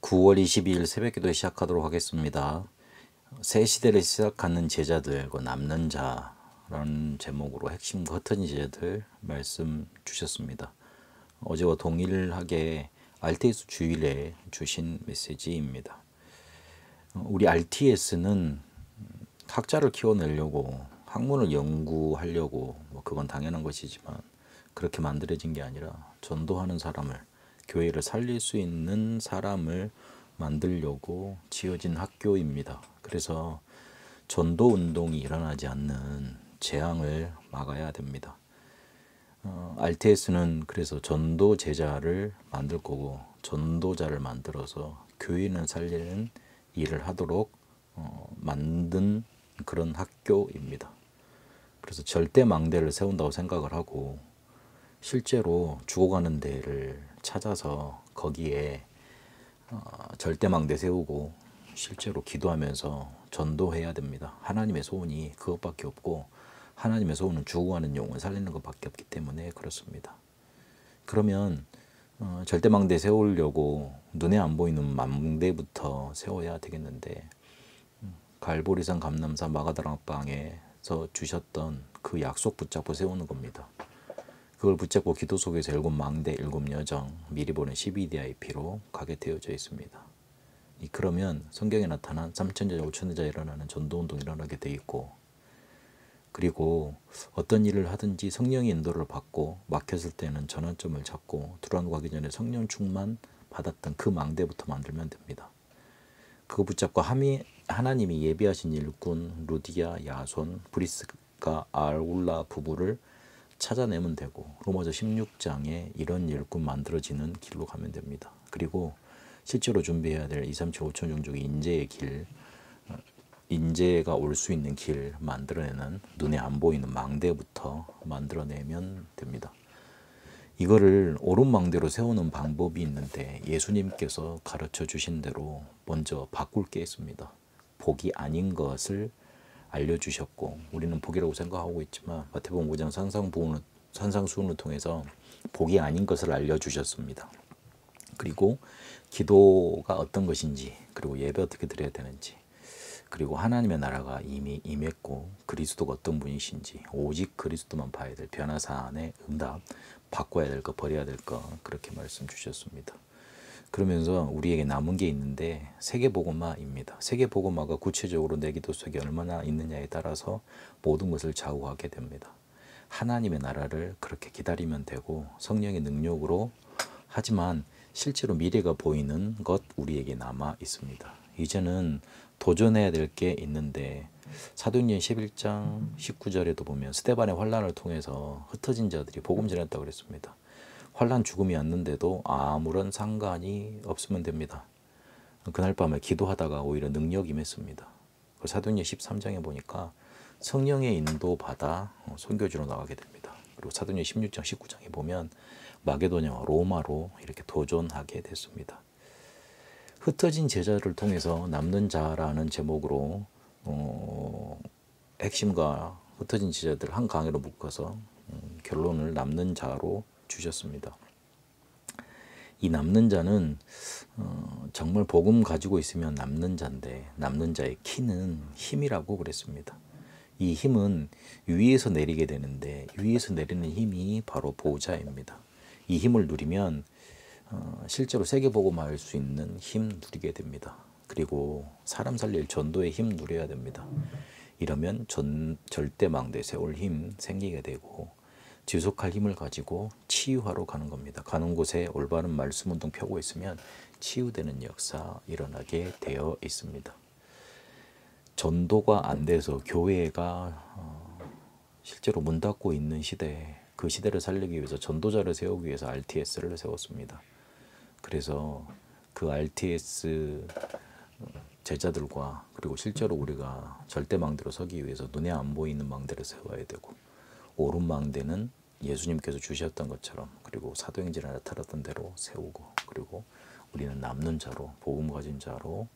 9월 22일 새벽기도 시작하도록 하겠습니다. 새 시대를 시작하는 제자들, 남는 자라는 제목으로 핵심과 흩어진 제자들 말씀 주셨습니다. 어제와 동일하게 RTS 주일에 주신 메시지입니다. 우리 RTS는 학자를 키워내려고 학문을 연구하려고 그건 당연한 것이지만 그렇게 만들어진 게 아니라 전도하는 사람을, 교회를 살릴 수 있는 사람을 만들려고 지어진 학교입니다. 그래서 전도 운동이 일어나지 않는 재앙을 막아야 됩니다. RTS는 그래서 전도 제자를 만들 거고 전도자를 만들어서 교인을 살리는 일을 하도록 만든 그런 학교입니다. 그래서 절대 망대를 세운다고 생각을 하고 실제로 죽어가는 데를 찾아서 거기에 절대망대 세우고 실제로 기도하면서 전도해야 됩니다. 하나님의 소원이 그것밖에 없고 하나님의 소원은 죽어가는 영혼 살리는 것밖에 없기 때문에 그렇습니다. 그러면 절대망대 세우려고 눈에 안 보이는 망대부터 세워야 되겠는데 갈보리산 감람산 마가다락방에서 주셨던 그 약속 붙잡고 세우는 겁니다. 그걸 붙잡고 기도 속에서 7망대 7여정 미리 보는 12DIP로 가게 되어져 있습니다. 그러면 성경에 나타난 3천제자 5천제자 일어나는 전도운동이 일어나게 돼 있고 그리고 어떤 일을 하든지 성령의 인도를 받고 막혔을 때는 전환점을 잡고 두란노 가기 전에 성령 충만 받았던 그 망대부터 만들면 됩니다. 그거 붙잡고 하나님이 예비하신 일꾼 루디아, 야손, 브리스가 아울라 부부를 찾아내면 되고 로마서 16장에 이런 일꾼 만들어지는 길로 가면 됩니다. 그리고 실제로 준비해야 될 2, 3, 7, 5천 종족의 인재의 길, 인재가 올 수 있는 길 만들어내는 눈에 안 보이는 망대부터 만들어내면 됩니다. 이거를 옳은 망대로 세우는 방법이 있는데 예수님께서 가르쳐 주신 대로 먼저 바꿀 게 있습니다. 복이 아닌 것을 알려주셨고 우리는 복이라고 생각하고 있지만 마태복음 5장 산상수훈을 통해서 복이 아닌 것을 알려주셨습니다. 그리고 기도가 어떤 것인지 그리고 예배 어떻게 드려야 되는지 그리고 하나님의 나라가 이미 임했고 그리스도가 어떤 분이신지 오직 그리스도만 봐야 될 변화사안의 응답 바꿔야 될 것 버려야 될 것 그렇게 말씀 주셨습니다. 그러면서 우리에게 남은 게 있는데 세계복음화입니다. 세계복음화가 구체적으로 내 기도 속에 얼마나 있느냐에 따라서 모든 것을 좌우하게 됩니다. 하나님의 나라를 그렇게 기다리면 되고 성령의 능력으로 하지만 실제로 미래가 보이는 것 우리에게 남아 있습니다. 이제는 도전해야 될 게 있는데 사도행전 11장 19절에도 보면 스데반의 환난을 통해서 흩어진 자들이 복음 전했다고 그랬습니다. 환난 죽음이 왔는데도 아무런 상관이 없으면 됩니다. 그날 밤에 기도하다가 오히려 능력이 임했습니다. 사도행전 13장에 보니까 성령의 인도 받아 선교지로 나가게 됩니다. 그리고 사도행전 16장 19장에 보면 마게도냐와 로마로 이렇게 도전하게 됐습니다. 흩어진 제자를 통해서 남는 자라는 제목으로 핵심과 흩어진 제자들 한 강의로 묶어서 결론을 남는 자로 주셨습니다. 이 남는 자는 정말 복음 가지고 있으면 남는 자인데 남는 자의 키는 힘이라고 그랬습니다. 이 힘은 위에서 내리게 되는데 위에서 내리는 힘이 바로 보좌입니다. 이 힘을 누리면 실제로 세계복음화할 수 있는 힘 누리게 됩니다. 그리고 사람 살릴 전도의 힘 누려야 됩니다. 이러면 절대망대 세울 힘 생기게 되고 지속할 힘을 가지고 치유하러 가는 겁니다. 가는 곳에 올바른 말씀 운동 펴고 있으면 치유되는 역사 일어나게 되어 있습니다. 전도가 안 돼서 교회가 실제로 문 닫고 있는 시대에 그 시대를 살리기 위해서 전도자를 세우기 위해서 RTS를 세웠습니다. 그래서 그 RTS 제자들과 그리고 실제로 우리가 절대망대로 서기 위해서 눈에 안 보이는 망대를 세워야 되고 옳은 망대는 예수님께서 주셨던 것처럼 그리고 사도행전에 나타났던 대로 세우고 그리고 우리는 남는 자로 복음 가진 자로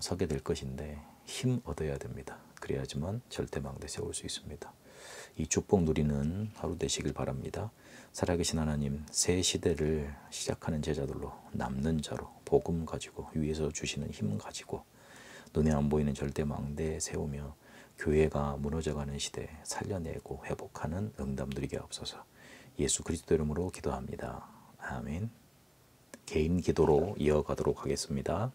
서게 될 것인데 힘 얻어야 됩니다. 그래야지만 절대망대 세울 수 있습니다. 이 축복 누리는 하루 되시길 바랍니다. 살아계신 하나님, 새 시대를 시작하는 제자들로 남는 자로 복음 가지고 위에서 주시는 힘 가지고 눈에 안 보이는 절대망대에 세우며 교회가 무너져가는 시대 살려내고 회복하는 응답 누리게 하옵소서. 예수 그리스도 이름으로 기도합니다. 아멘. 개인 기도로 이어가도록 하겠습니다.